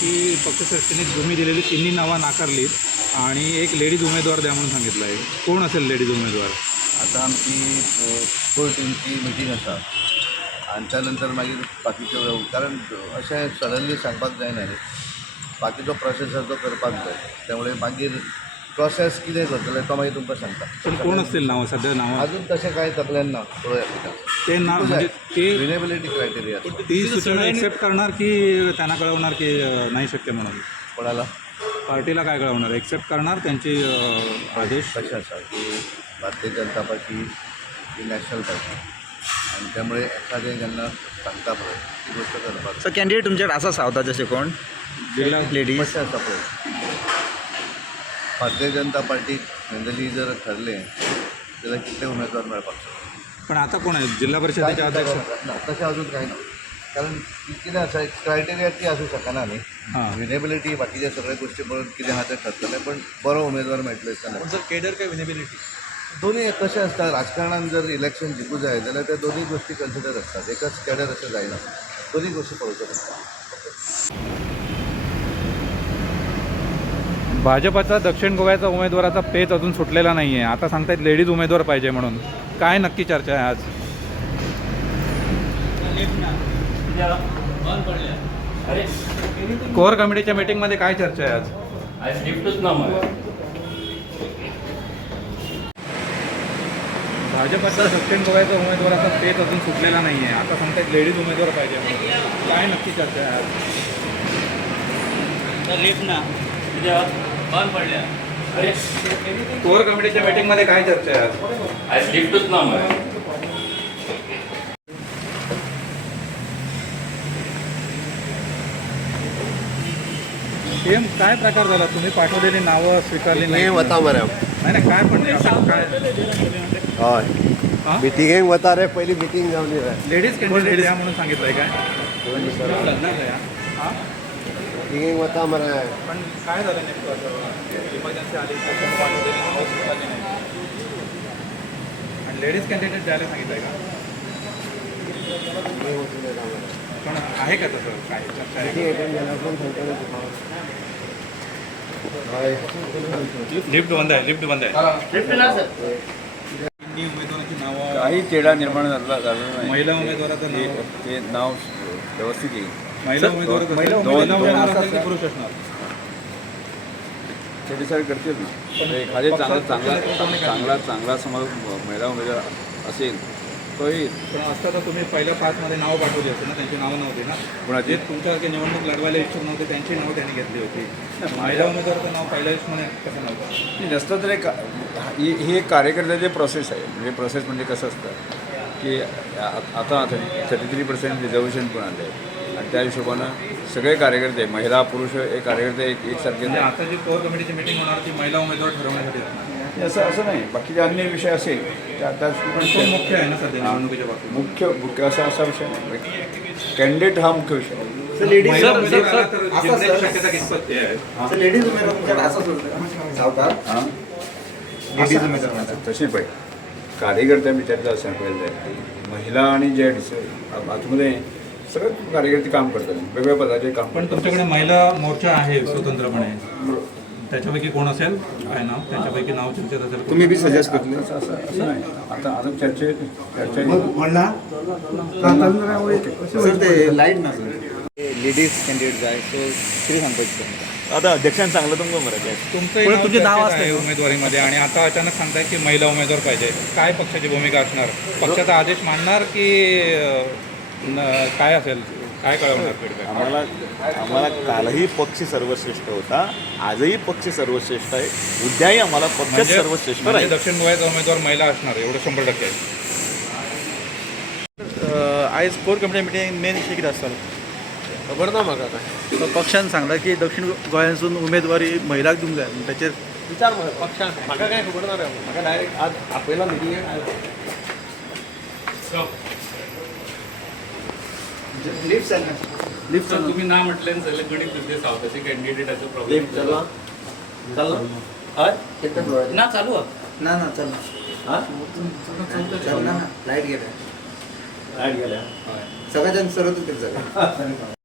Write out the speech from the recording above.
की पक्षश्रेष्ठींनी भूमी दिलेली तिन्ही नावं नाकारलीत आणि एक लेडीज उमेदवार द्या म्हणून सांगितलं आहे. कोण असेल लेडीज उमेदवार? आता आमची कोर टीमची मिटींग आसा आनी त्यानंतर मागीर बाकीच्यो कारण अशें सडनली सांगपाक जायना न्ही. बाकीचो प्रोसेस आसा तो करपाक जाय. त्यामुळे मागीर प्रोसेस कितें करतले तो मागीर तुमकां सांगता. पण कोण असतील नावं सध्या नावं? अजून तशें कांय तकल्यान ना. पळोवया कितें ते नाव म्हणजे ते रिनेबिलिटी क्रायटेरिया ती सूचना एक्सेप्ट करणार की त्यांना कळवणार की नाही शक्य म्हणून? कोणाला पार्टीला काय कळवणार? एक्सेप्ट करणार त्यांचे आदेश? कशें आसा की भारतीय जनता पार्टी ही नॅशनल पार्टी आनी त्यामुळे एखादें जेन्ना सांगता पळय ती गोष्ट करपाक सो कॅन्डिडेट तुमच्याकडे असा सावता जशें कोण जिल्हा लेडीज कशें आसा पळय भारतीय जनता पार्टीक जनरली जर ठरलें जाल्यार कितले उमेदवार मेळपाक शकता. पण आता कोण आहे जिल्हा परिषदेचे अध्यक्ष? ना तशें अजून कांय ना. कारण कितें आसा क्रायटेरिया ती आसूं शकना न्ही. हां. विनेबिलिटी बाकीचे सगळे गोष्टी पळोवन कितें आहा तें ठरतलें पण बरो उमेदवार मेळटलो दिसता ना. सर केडर काय विनेबिलिटी दोन्ही कशें आसता राजकारणान जर इलेक्शन जिखूं जाय जाल्यार ते दोन्ही गोष्टी कन्सिडर आसतात. एकच कॅडर अशें जायना. दोन्ही गोष्टी पळोवच्यो पडटा. भाजपचा दक्षिण गोव्याचा उमेदवाराचा पेच अजून सुटलेला नाही आहे. आता सांगतायत लेडीज उमेदवार पाहिजे म्हणून. काय नक्की चर्चा आहे आज? कोर कमिटीच्या मीटिंगमध्ये काय चर्चा आहे आज? भाजपचा दक्षिण गोव्याचा उमेदवाराचा पेच अजून सुटलेला नाही आहे. आता सांगतायत लेडीज उमेदवार पाहिजे म्हणून. काय नक्की चर्चा आहे आज? कोर कमिटीच्या मीटिंगमध्ये काय चर्चा आहे आज? सेम काय प्रकार झाला? तुम्ही पाठवलेली नावं स्वीकारली नाही? वता मरे नाही नाही, काय पण काय हय हां? मिटिंगेक वता रे पयलीं मिटींग जावनी रे लेडीज कॅन्डिडेट द्या म्हणून सांगितलंय काय? हां? मिटिंगेक वता मरे पण काय झालं नेमकं असं? इमर्जन्सी आली त्याच्यामुळे पाठवलेली नावं स्वीकारली नाही आणि लेडीज कॅन्डिडेट द्यायला सांगितलंय का? पण आहे का तसं काय चर्चा आहे? लिफ्ट बंद आहे. लिफ्ट बंद आहे. तिन्ही उमेदवारांची नावं काही तेढा निर्माण झाला नाही. महिला उमेदवाराचं नाव ते नाव व्यवस्थित येईल. महिला उमेदवार महिला उमेदवार असेल की पुरुष असणार? ते डिसाईड करतील ना. एखादे चांगला समज महिला उमेदवार असेल तो येईल. पण असता तर तुम्ही पहिल्या 5मध्ये नावं पाठवली असते ना. त्यांची नावं नव्हती ना. कुणाची? जे तुमच्यासारखे निवडणूक लढवायला इच्छुक नव्हते त्यांची नावं त्यांनी घेतली होती. महिला उमेदवाराचं नाव पहिल्या लिस्टमध्ये कसं नव्हतं? नसतं तर ही एक कार्यकर्त्याची प्रोसेस आहे. म्हणजे प्रोसेस म्हणजे कसं असतं की आता 33% रिझर्वेशन पण आलं आहे आणि त्या हिशोबानं सगळे कार्यकर्ते महिला पुरुष एक कार्यकर्ते एकसारखे म्हणजे आता जी कोर कमिटीची मीटिंग होणार ती महिला उमेदवार ठरवण्यासाठी असं नाही. बाकीचे अन्य विषय असेल त्या पण तो मुख्य आहे ना सध्या निवडणुकीच्या बाबतीत. मुख्य असा विषय नाही. कॅन्डिडेट हा मुख्य विषय आहे. महिला उमेदवाराला तर जिंकण्याची शक्यता कितपत आहे? लेडीज उमेदवार तुमच्याकडे असा सोडलं सावकार हां लेडीज उमेदवार तसे पाहिजे कार्यकर्त्या विचारलं असं पाहिजे. महिला आणि जेंट्स आतमध्ये सगळं कार्यकर्ते काम करतात वेगवेगळ्या पदाचे काम. पण तुमच्याकडे महिला मोर्चा आहे स्वतंत्रपणे. त्याच्यापैकी कोण असेल? काय नाव? त्याच्यापैकी नाव चर्चेत असेल? तुम्ही बी सजेस्ट करतले असं नाही. आता अजून चर्चा सर ते लाईट ना लेडीज कॅन्डिडेट जाय सो किती सांगपाचें आता अध्यक्षांनी सांगलं तुमकां मरे तुमचं तुमचे नाव आहे उमेदवारीमध्ये आणि आता अचानक सांगताय की महिला उमेदवार पाहिजे. काय पक्षाची भूमिका असणार? पक्षाचा आदेश मानणार की काय असेल? काय कळवणार फीडबॅक? आम्हाला कालही पक्ष सर्वश्रेष्ठ होता, आजही पक्ष सर्वश्रेष्ठ आहे, उद्याही आम्हाला पक्ष सर्वश्रेष्ठ म्हणजे राहील. दक्षिण गोव्याचा उमेदवार महिला असणार एवढं 100% आहे. आयज कोर कमिटी मिटींग मेन विशय कितें आसतलो? खबर ना म्हाका काय. पक्षान सांगला की दक्षिण गोंयांसून उमेदवारी महिलाक दिवंक जाय म्हणून ताचेर विचार पक्षान म्हाका काय खबर ना रे. म्हाका डायरेक्ट आज आपयला मिटिंगेक आयलो. लिफ्ट तुम्ही ना म्हटले जाल्यार गणित दुसरे सावथाचे कॅन्डिडेटाचो प्रॉब्लेम चला चला हय ना चालू ना ना चल ना लाईट गेल्या लायट गेल्या सगळ्यात सर्वच जागा